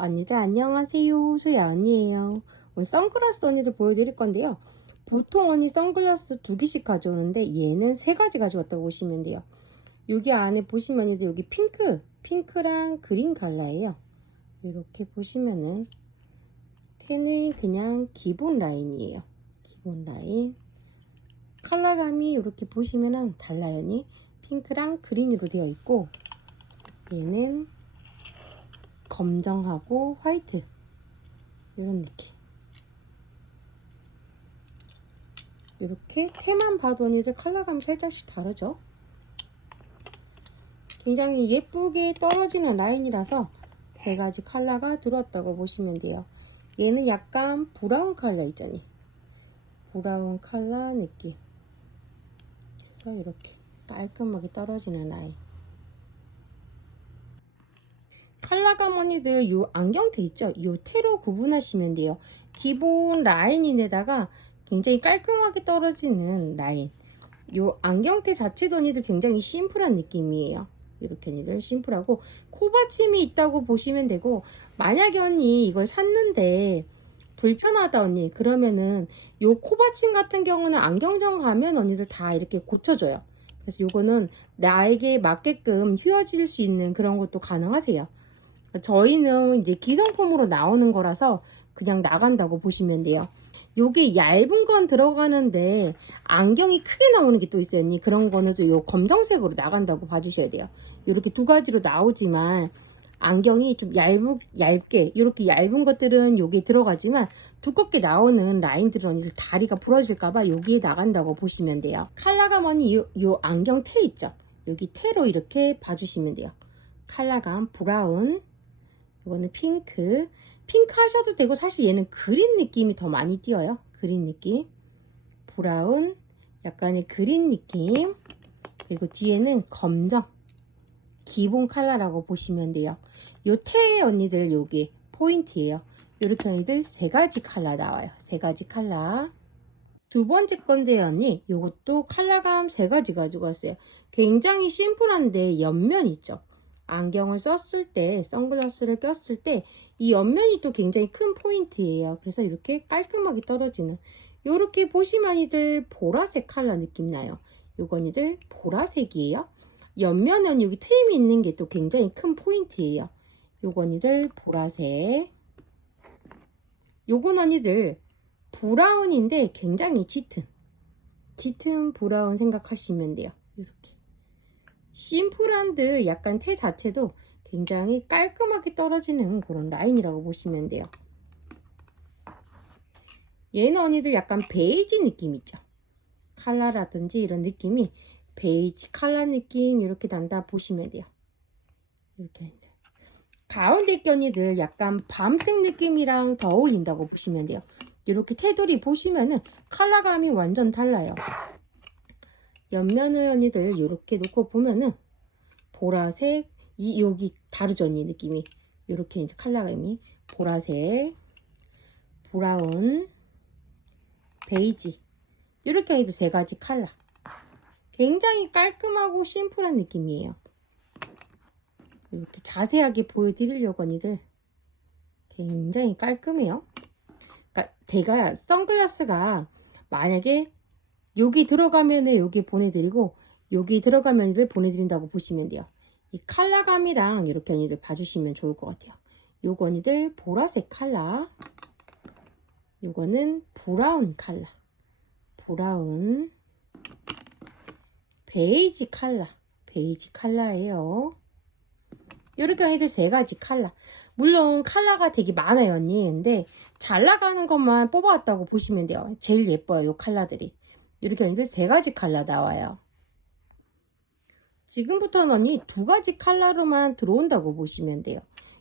언니들 안녕하세요. 소야 언니예요. 오늘 선글라스 언니들 보여드릴 건데요. 보통 언니 선글라스 두 개씩 가져오는데 얘는 세 가지 가져왔다고 보시면 돼요. 여기 안에 보시면 언니들 여기 핑크, 핑크랑 그린 컬러예요. 이렇게 보시면은 테는 그냥 기본 라인이에요. 기본 라인. 컬러감이 이렇게 보시면은 달라요. 언니. 핑크랑 그린으로 되어 있고 얘는 검정하고 화이트. 이런 느낌. 이렇게 테만 봐도 언니들 컬러감이 살짝씩 다르죠? 굉장히 예쁘게 떨어지는 라인이라서 세 가지 컬러가 들어왔다고 보시면 돼요. 얘는 약간 브라운 컬러 있잖니? 브라운 컬러 느낌. 그래서 이렇게 깔끔하게 떨어지는 라인 언니들 요 안경테 있죠? 요 테로 구분하시면 돼요. 기본 라인인데다가 굉장히 깔끔하게 떨어지는 라인. 요 안경테 자체도 언니들 굉장히 심플한 느낌이에요. 이렇게 언니들 심플하고 코받침이 있다고 보시면 되고 만약에 언니 이걸 샀는데 불편하다 언니 그러면은 요 코받침 같은 경우는 안경점 가면 언니들 다 이렇게 고쳐줘요. 그래서 요거는 나에게 맞게끔 휘어질 수 있는 그런 것도 가능하세요. 저희는 이제 기성품으로 나오는 거라서 그냥 나간다고 보시면 돼요. 요게 얇은 건 들어가는데 안경이 크게 나오는 게 또 있어요. 언니. 그런 거는 또 요 검정색으로 나간다고 봐주셔야 돼요. 이렇게 두 가지로 나오지만 안경이 좀 얇, 얇게 이렇게 얇은 것들은 여기에 들어가지만 두껍게 나오는 라인들은 언니 다리가 부러질까봐 여기에 나간다고 보시면 돼요. 칼라감 언니 요, 요 안경 테 있죠? 여기 테로 이렇게 봐주시면 돼요. 칼라감 브라운 이거는 핑크. 핑크 하셔도 되고 사실 얘는 그린 느낌이 더 많이 띄어요. 그린 느낌. 브라운. 약간의 그린 느낌. 그리고 뒤에는 검정. 기본 컬러라고 보시면 돼요. 요테 언니들 여기 포인트예요. 이렇게 언니들 세 가지 컬러 나와요. 세 가지 컬러. 두 번째 건데요, 언니. 요것도 컬러감 세 가지 가지고 왔어요. 굉장히 심플한데 옆면 있죠. 안경을 썼을 때, 선글라스를 꼈을 때, 이 옆면이 또 굉장히 큰 포인트예요. 그래서 이렇게 깔끔하게 떨어지는. 요렇게 보시면 이들 보라색 컬러 느낌 나요. 요건 이들 보라색이에요. 옆면은 여기 트임이 있는 게 또 굉장히 큰 포인트예요. 요건 이들 보라색. 요건 언니들 브라운인데 굉장히 짙은. 짙은 브라운 생각하시면 돼요. 이렇게. 심플한데 약간 테 자체도 굉장히 깔끔하게 떨어지는 그런 라인이라고 보시면 돼요. 얘는 언니들 약간 베이지 느낌 있죠? 칼라라든지 이런 느낌이 베이지 칼라 느낌 이렇게 난다 보시면 돼요. 이렇게 가운데 게 언니들 약간 밤색 느낌이랑 더 어울린다고 보시면 돼요. 이렇게 테두리 보시면은 컬러감이 완전 달라요. 옆면을 언니들 이렇게 놓고 보면은 보라색 이 여기 다르죠 언니 느낌이. 이렇게 이제 컬러감이 보라색 브라운 베이지. 이렇게 해도 세 가지 컬러. 굉장히 깔끔하고 심플한 느낌이에요. 이렇게 자세하게 보여드리려고 언니들. 굉장히 깔끔해요. 그러니까 제가 선글라스가 만약에 여기 들어가면은 여기 보내드리고 여기 들어가면을 보내드린다고 보시면 돼요. 이 컬러감이랑 이렇게 언니들 봐주시면 좋을 것 같아요. 요거 언니들 보라색 컬러 요거는 브라운 컬러 브라운 베이지 컬러 베이지 컬러예요. 이렇게 언니들 세 가지 컬러 물론 컬러가 되게 많아요 언니 근데 잘 나가는 것만 뽑아왔다고 보시면 돼요. 제일 예뻐요 요 컬러들이 이렇게 언니들 세 가지 컬러 나와요. 지금부터는 언니 두 가지 컬러로만 들어온다고 보시면 돼요.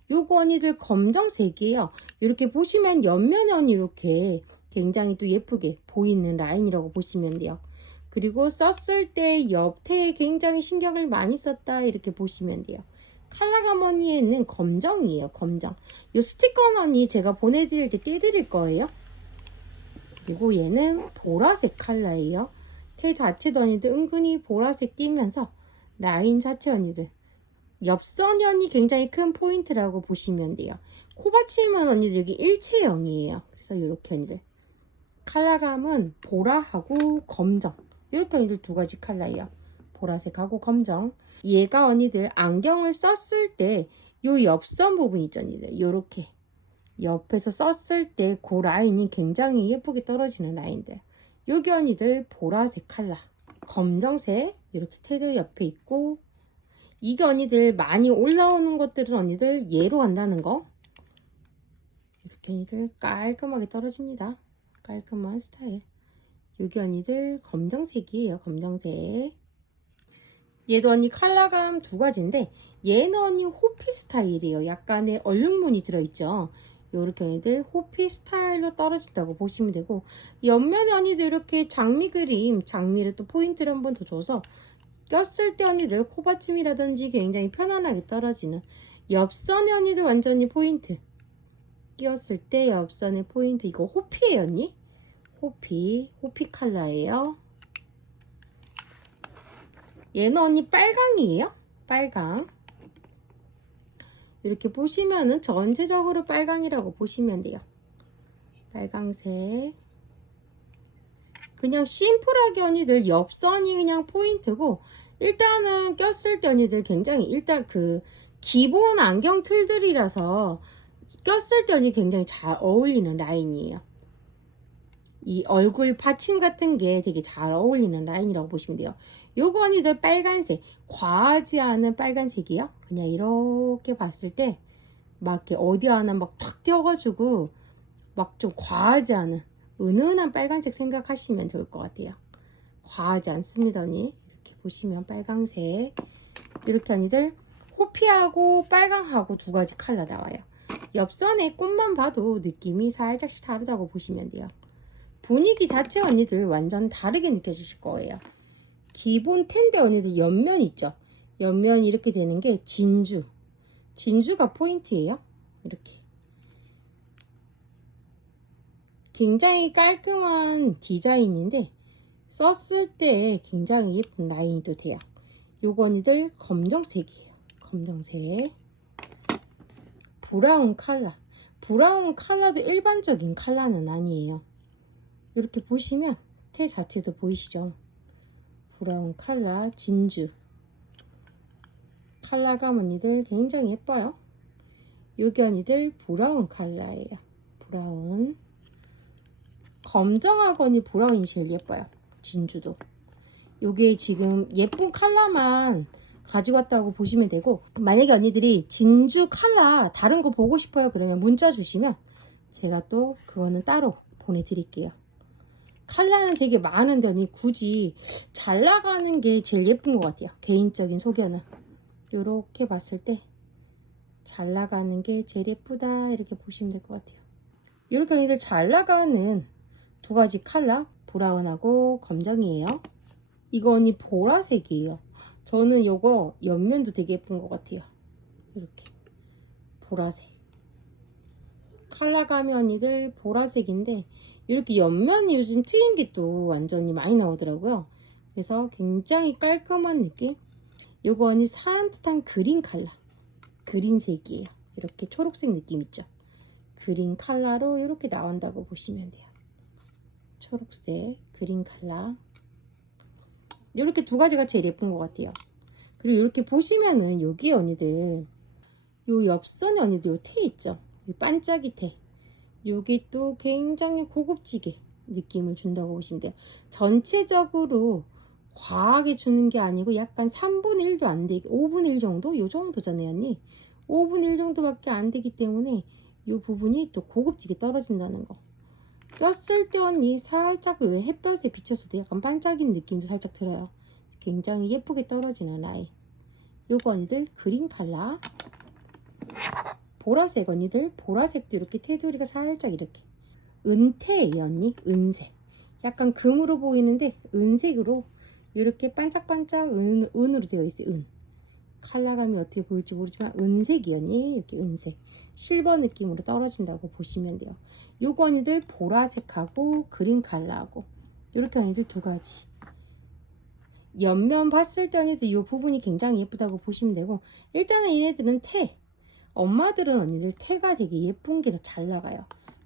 요거 언니들 검정색이에요. 이렇게 보시면 옆면에 언니 이렇게 굉장히 또 예쁘게 보이는 라인이라고 보시면 돼요. 그리고 썼을 때 옆태에 굉장히 신경을 많이 썼다 이렇게 보시면 돼요. 언니에는 검정이에요. 검정. 요 스티커는 언니 제가 보내드릴 때 떼드릴 거예요. 그리고 얘는 보라색 컬러예요. 테 자체도 언니들 은근히 보라색 띄면서 라인 자체 언니들 옆선연이 굉장히 큰 포인트라고 보시면 돼요. 코받침은 언니들 여기 일체형이에요. 그래서 이렇게 언니들. 컬러감은 보라하고 검정. 이렇게 언니들 두 가지 컬러예요. 보라색하고 검정. 얘가 언니들 안경을 썼을 때 요 옆선 부분 있죠 언니들. 요렇게. 옆에서 썼을 때 그 라인이 굉장히 예쁘게 떨어지는 라인들. 여기 언니들 보라색 컬러. 검정색 이렇게 테드 옆에 있고 이게 언니들 많이 올라오는 것들은 언니들 얘로 한다는 거. 이렇게 언니들 깔끔하게 떨어집니다. 깔끔한 스타일. 여기 언니들 검정색이에요 검정색. 얘도 언니 컬러감 두 가지인데 얘는 언니 호피 스타일이에요. 약간의 얼룩무늬 들어있죠 요렇게 언니들 호피 스타일로 떨어진다고 보시면 되고 옆면에 언니들 이렇게 장미 그림 장미를 또 포인트를 한 번 더 줘서 꼈을 때 언니들 코받침이라든지 굉장히 편안하게 떨어지는 옆선에 언니들 완전히 포인트. 끼웠을 때 옆선의 포인트. 이거 호피예요 언니? 호피 호피 컬러예요. 얘는 언니 빨강이에요? 빨강 이렇게 보시면은 전체적으로 빨강이라고 보시면 돼요 빨강색 그냥 심플하게 언니들 옆선이 그냥 포인트고 일단은 꼈을 때 언니들 굉장히 일단 그 기본 안경 틀들이라서 꼈을 때 언니 굉장히 잘 어울리는 라인이에요. 이 얼굴 받침 같은 게 되게 잘 어울리는 라인이라고 보시면 돼요. 요거 언니들 빨간색 과하지 않은 빨간색이요. 그냥 이렇게 봤을 때 막 이렇게 어디 하나 막 탁 띄어가지고 막 좀 과하지 않은 은은한 빨간색 생각하시면 좋을 것 같아요. 과하지 않습니다, 언니. 이렇게 보시면 빨강색. 이렇게 언니들 호피하고 빨강하고 두 가지 컬러 나와요. 옆선의 꽃만 봐도 느낌이 살짝씩 다르다고 보시면 돼요. 분위기 자체 언니들 완전 다르게 느껴지실 거예요. 기본 텐데 언니들 옆면 있죠? 옆면이 이렇게 되는 게 진주. 진주가 포인트예요. 이렇게. 굉장히 깔끔한 디자인인데 썼을 때 굉장히 예쁜 라인이 또 돼요. 요거 언니들 검정색이에요. 검정색. 브라운 컬러. 브라운 컬러도 일반적인 컬러는 아니에요. 이렇게 보시면 테 자체도 보이시죠? 브라운 컬러 진주. 컬러감 언니들 굉장히 예뻐요. 여기 언니들 브라운 컬러예요. 브라운. 검정하거니 브라운이 제일 예뻐요. 진주도. 요게 지금 예쁜 컬러만 가져왔다고 보시면 되고 만약에 언니들이 진주 컬러 다른 거 보고 싶어요 그러면 문자 주시면 제가 또 그거는 따로 보내드릴게요. 컬러는 되게 많은데 언니 굳이 잘 나가는 게 제일 예쁜 것 같아요. 개인적인 소견은. 요렇게 봤을 때 잘 나가는 게 제일 예쁘다 이렇게 보시면 될 것 같아요. 이렇게 언니들 잘 나가는 두 가지 컬러 브라운하고 검정이에요. 이거 언니 보라색이에요. 저는 요거 옆면도 되게 예쁜 것 같아요. 이렇게 보라색. 컬러감이 언니들 보라색인데 이렇게 옆면이 요즘 트인 게 또 완전히 많이 나오더라고요. 그래서 굉장히 깔끔한 느낌. 요거 언니 산뜻한 그린 컬러. 그린색이에요. 이렇게 초록색 느낌 있죠? 그린 컬러로 이렇게 나온다고 보시면 돼요. 초록색 그린 컬러 이렇게 두 가지가 제일 예쁜 것 같아요 그리고 이렇게 보시면은 여기 언니들 요 옆선에 언니들 요 테 있죠 이 반짝이 테 요게 또 굉장히 고급지게 느낌을 준다고 보시면 돼요 전체적으로 과하게 주는 게 아니고 약간 3분의 1도 안 되게 5분의 1 정도? 요 정도잖아요 언니 5분의 1 정도밖에 안 되기 때문에 요 부분이 또 고급지게 떨어진다는 거 꼈을 때 언니 살짝 왜 햇볕에 때 약간 반짝이는 느낌도 살짝 들어요. 굉장히 예쁘게 떨어지는 라인. 요거 언니들 그린 컬러. 보라색 언니들 보라색도 이렇게 테두리가 살짝 이렇게 은태예요 언니 은색. 약간 금으로 보이는데 은색으로 이렇게 반짝반짝 은, 은으로 되어 있어요 은. 컬러감이 어떻게 보일지 모르지만 은색이 언니 이렇게 은색. 실버 느낌으로 떨어진다고 보시면 돼요. 요거 언니들 보라색하고 그린 컬러하고 이렇게 언니들 두 가지 옆면 봤을 때 언니들 이 부분이 굉장히 예쁘다고 보시면 되고 일단은 얘네들은 테 엄마들은 언니들 태가 되게 예쁜 게 더 잘 나가요.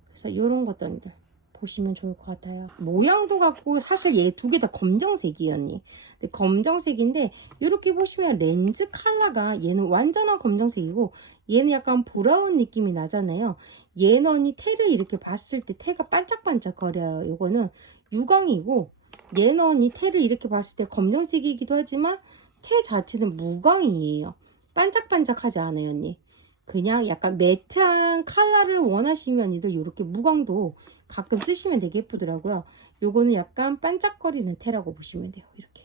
그래서 이런 언니들 보시면 좋을 것 같아요. 모양도 같고 사실 얘 두 개 다 검정색이에요 언니. 근데 검정색인데 이렇게 보시면 렌즈 컬러가 얘는 완전한 검정색이고 얘는 약간 브라운 느낌이 나잖아요. 얘는 언니 태를 이렇게 봤을 때 태가 반짝반짝 거려요. 요거는 유광이고 얘는 언니 태를 이렇게 봤을 때 검정색이기도 하지만 태 자체는 무광이에요. 반짝반짝하지 않아요 언니. 그냥 약간 매트한 컬러를 원하시면 이들 이렇게 무광도 가끔 쓰시면 되게 예쁘더라고요. 요거는 약간 반짝거리는 테라고 보시면 돼요. 이렇게.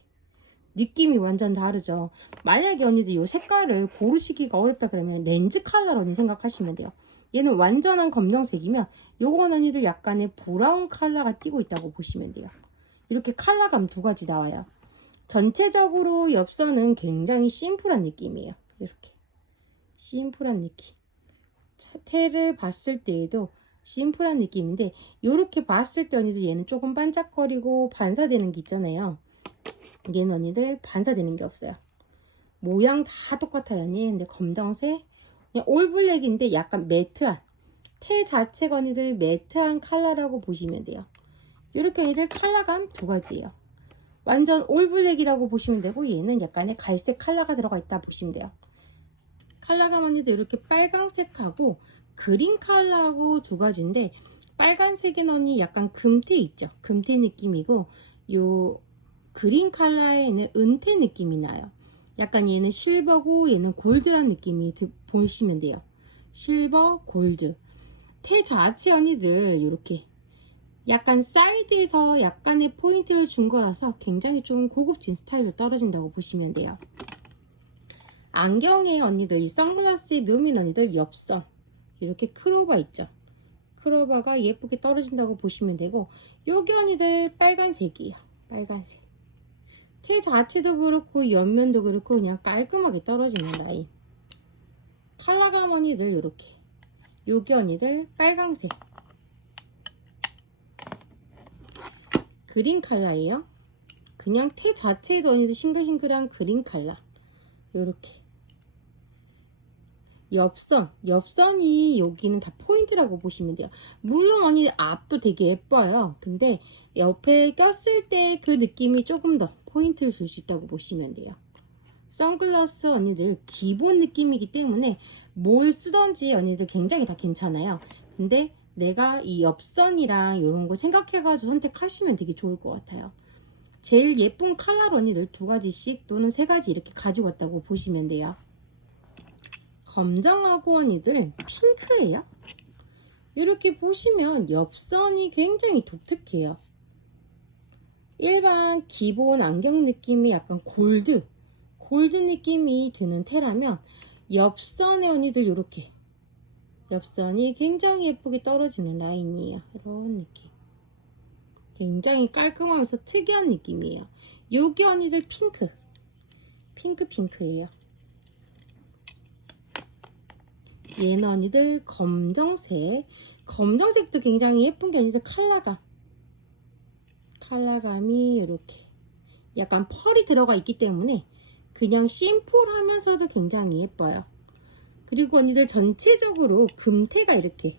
느낌이 완전 다르죠. 만약에 언니들 요 색깔을 고르시기가 어렵다 그러면 렌즈 컬러 언니 생각하시면 돼요. 얘는 완전한 검정색이면 요건 언니들 약간의 브라운 컬러가 띄고 있다고 보시면 돼요. 이렇게 컬러감 두 가지 나와요. 전체적으로 엽선은 굉장히 심플한 느낌이에요. 이렇게. 심플한 느낌. 테를 봤을 때에도 심플한 느낌인데 이렇게 봤을 때 언니들 얘는 조금 반짝거리고 반사되는 게 있잖아요. 얘는 언니들 반사되는 게 없어요. 모양 다 똑같아요 언니. 근데 검정색 올블랙인데 약간 매트한 테 자체가 언니들 매트한 컬러라고 보시면 돼요. 이렇게 언니들 컬러감 두 가지예요. 완전 올블랙이라고 보시면 되고 얘는 약간의 갈색 컬러가 들어가 있다 보시면 돼요. 컬러감 언니들 이렇게 빨강색하고 그린 컬러하고 두 가지인데 빨간색은 언니 약간 금태 있죠? 금태 느낌이고 요 그린 컬러에는 은태 느낌이 나요. 약간 얘는 실버고 얘는 골드란 느낌이 드- 보시면 돼요. 실버 골드. 태 자체 언니들 이렇게 약간 사이드에서 약간의 포인트를 준 거라서 굉장히 좀 고급진 스타일로 떨어진다고 보시면 돼요 안경에 언니들 이 선글라스의 묘미는 언니들 엽선 이렇게 크로바 있죠. 크로바가 예쁘게 떨어진다고 보시면 되고 여기 언니들 빨간색이에요. 빨간색. 테 자체도 그렇고 옆면도 그렇고 그냥 깔끔하게 떨어지는 라인 컬러감 언니들 이렇게. 여기 언니들 빨강색. 그린 컬러예요. 그냥 테 자체에도 언니들 싱글싱글한 그린 컬러 요렇게. 엽선 엽선이 여기는 다 포인트라고 보시면 돼요. 물론 언니 앞도 되게 예뻐요. 근데 옆에 꼈을 때 그 느낌이 조금 더 포인트를 줄 수 있다고 보시면 돼요. 선글라스 언니들 기본 느낌이기 때문에 뭘 쓰던지 언니들 굉장히 다 괜찮아요. 근데 내가 이 엽선이랑 이런 거 생각해가지고 선택하시면 되게 좋을 것 같아요 제일 예쁜 컬러 언니들 두 가지씩 또는 세 가지 이렇게 가지고 왔다고 보시면 돼요 검정하고 언니들 핑크예요. 이렇게 보시면 엽선이 굉장히 독특해요. 일반 기본 안경 느낌이 약간 골드, 골드 느낌이 드는 테라면 엽선의 언니들 이렇게 엽선이 굉장히 예쁘게 떨어지는 라인이에요. 이런 느낌. 굉장히 깔끔하면서 특이한 느낌이에요. 여기 언니들 핑크, 핑크 핑크예요. 얘는 언니들 검정색. 검정색도 굉장히 예쁜 게 언니들 컬러감 컬러감이 이렇게. 약간 펄이 들어가 있기 때문에 그냥 심플하면서도 굉장히 예뻐요. 그리고 언니들 전체적으로 금태가 이렇게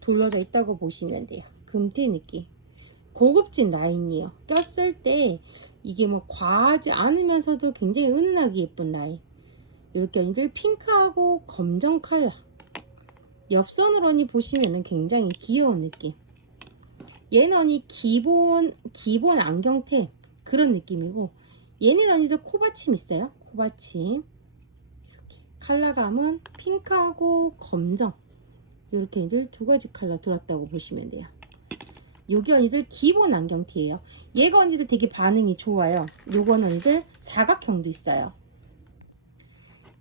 둘러져 있다고 보시면 돼요. 금태 느낌 고급진 라인이에요 꼈을 때 이게 뭐 과하지 않으면서도 굉장히 은은하게 예쁜 라인 이렇게 언니들 핑크하고 검정 컬러 옆선으로 언니 보시면은 굉장히 귀여운 느낌. 얘는 언니 기본 기본 안경템 그런 느낌이고 얘는 언니도 코받침 있어요. 코받침 이렇게 컬러감은 핑크하고 검정 이렇게 애들 두 가지 컬러 들었다고 보시면 돼요. 여기 언니들 기본 안경티예요. 얘가 언니들 되게 반응이 좋아요. 요건 언니들 사각형도 있어요.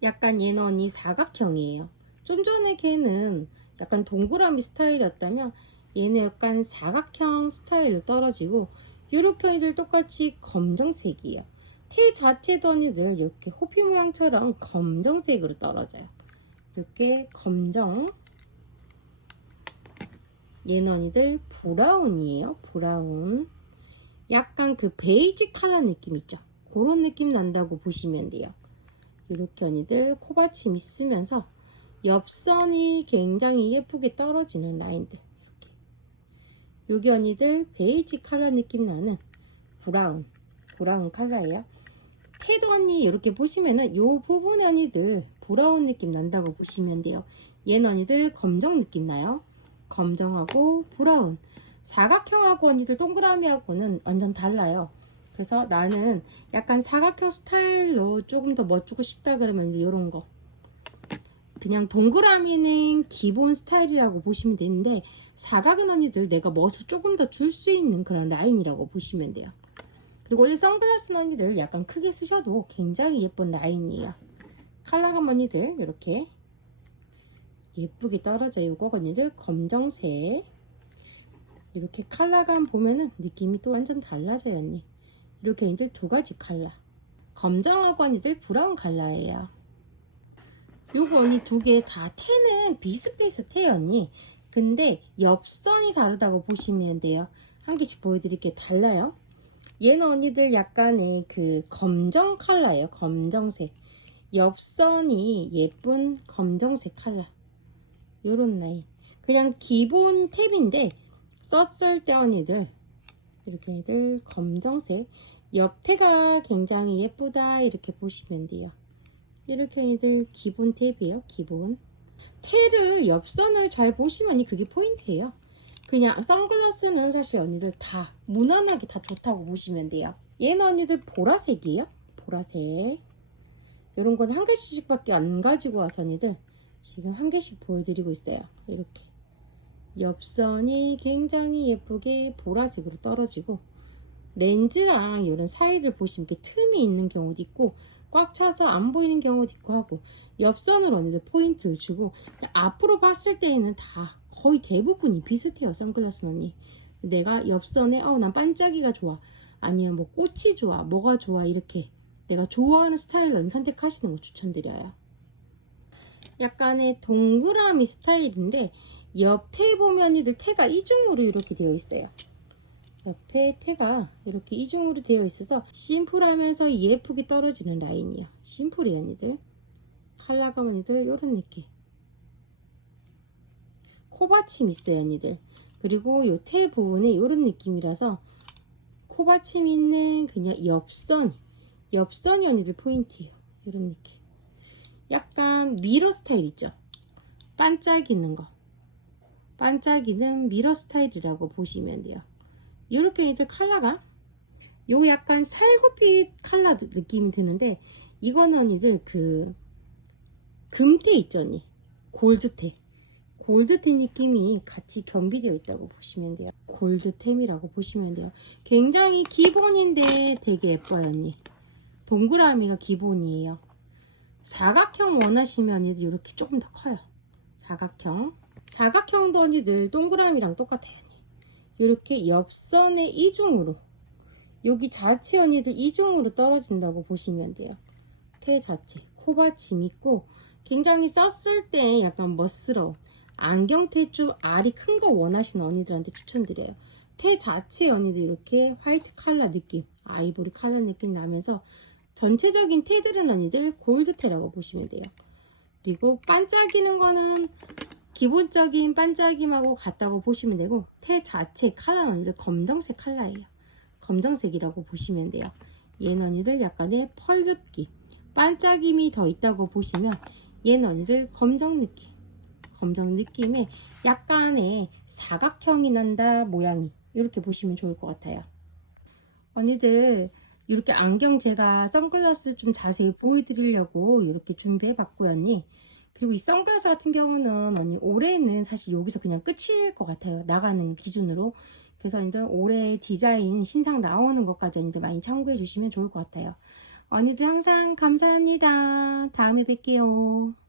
약간 얘는 언니 사각형이에요. 좀 전에 걔는 약간 동그라미 스타일이었다면 얘는 약간 사각형 스타일로 떨어지고 이렇게 언니들 똑같이 검정색이에요. 티 자체도 언니들 이렇게 호피 모양처럼 검정색으로 떨어져요. 이렇게 검정 얘는 언니들 브라운이에요. 브라운 약간 그 베이지 컬러 느낌 있죠. 그런 느낌 난다고 보시면 돼요. 이렇게 언니들 코받침 있으면서 옆선이 굉장히 예쁘게 떨어지는 라인들. 여기 언니들 베이지 컬러 느낌 나는 브라운, 브라운 컬러예요. 테드 언니 이렇게 보시면은 요 부분에 언니들 브라운 느낌 난다고 보시면 돼요. 얘는 언니들 검정 느낌 나요. 검정하고 브라운. 사각형하고 언니들 동그라미하고는 완전 달라요. 그래서 나는 약간 사각형 스타일로 조금 더 멋주고 싶다 그러면 이제 이런 거. 그냥 동그라미는 기본 스타일이라고 보시면 되는데 사각은 언니들 내가 멋을 조금 더 줄 수 있는 그런 라인이라고 보시면 돼요. 그리고 원래 선글라스 언니들 약간 크게 쓰셔도 굉장히 예쁜 라인이에요. 컬러감 언니들 이렇게 예쁘게 떨어져요. 요거 언니들 검정색 이렇게 컬러감 보면은 느낌이 또 완전 달라져요 언니. 이렇게 언니들 두 가지 컬러 검정하고 언니들 브라운 컬러예요. 요거 언니 두 개 다 테는 비슷비슷해요 언니. 근데 옆선이 다르다고 보시면 돼요. 한 개씩 보여드릴게요. 달라요. 얘는 언니들 약간의 그 검정 컬러예요. 검정색. 옆선이 예쁜 검정색 컬러. 요런 라인. 그냥 기본 탭인데 썼을 때 언니들 이렇게 애들 검정색. 옆태가 굉장히 예쁘다 이렇게 보시면 돼요. 이렇게 애들 기본 탭이에요. 기본. 테를 옆선을 잘 보시면 그게 포인트예요. 그냥 선글라스는 사실 언니들 다 무난하게 다 좋다고 보시면 돼요. 얘는 언니들 보라색이에요. 보라색. 이런 건한 개씩밖에 안 가지고 와서 언니들 지금 한 개씩 보여드리고 있어요. 이렇게. 옆선이 굉장히 예쁘게 보라색으로 떨어지고 렌즈랑 이런 사이를 보시면 이렇게 틈이 있는 경우도 있고 꽉 차서 안 보이는 경우도 있고 하고 옆선으로 언니들 포인트를 주고 앞으로 봤을 때에는 다 거의 대부분이 비슷해요 선글라스 언니 내가 옆선에 어 난 반짝이가 좋아 아니면 뭐 꽃이 좋아 뭐가 좋아 이렇게 내가 좋아하는 스타일을 선택하시는 거 추천드려요 약간의 동그라미 스타일인데 옆에 보면 이들 태가 이중으로 이렇게 되어 있어요. 옆에 태가 이렇게 이중으로 되어 있어서 심플하면서 예쁘게 떨어지는 라인이에요. 심플해요 언니들. 컬러감 언니들. 이런 느낌. 코받침 있어요 언니들. 그리고 요 태 부분에 이런 느낌이라서 코받침 있는 그냥 옆선 옆선이 언니들 포인트예요. 이런 느낌 약간 미러 스타일 있죠 반짝이는 거 반짝이는 미러 스타일이라고 보시면 돼요 이렇게 애들 컬러가 요 약간 살구빛 컬러 느낌이 드는데 이거는 언니들 그 금태 있죠 언니 골드태 골드템 느낌이 같이 겸비되어 있다고 보시면 돼요. 골드템이라고 보시면 돼요. 굉장히 기본인데 되게 예뻐요, 언니. 동그라미가 기본이에요. 사각형 원하시면 이렇게 조금 더 커요. 사각형. 사각형도 언니들 동그라미랑 똑같아요, 언니. 이렇게 옆선의 이중으로 여기 자체 언니들 이중으로 떨어진다고 보시면 돼요. 태 자체. 코받침 있고 굉장히 썼을 때 약간 멋스러워. 안경테 좀 알이 큰 거 원하시는 언니들한테 추천드려요. 테 자체 언니들 이렇게 화이트 컬러 느낌, 아이보리 컬러 느낌 나면서 전체적인 테들은 언니들 골드테라고 보시면 돼요. 그리고 반짝이는 거는 기본적인 반짝임하고 같다고 보시면 되고 테 자체 컬러는 언니들 검정색 컬러예요. 검정색이라고 보시면 돼요. 얘는 언니들 약간의 펄 느낌, 반짝임이 더 있다고 보시면 얘는 언니들 검정 느낌. 검정 느낌의 약간의 사각형이 난다 모양이 이렇게 보시면 좋을 것 같아요 언니들 이렇게 안경 제가 선글라스 좀 자세히 보여드리려고 이렇게 준비해 봤고요 언니. 그리고 이 선글라스 같은 경우는 언니 올해는 사실 여기서 그냥 끝일 것 같아요 나가는 기준으로. 그래서 언니들 올해 디자인 신상 나오는 것까지 언니들 많이 참고해 주시면 좋을 것 같아요. 언니들 항상 감사합니다. 다음에 뵐게요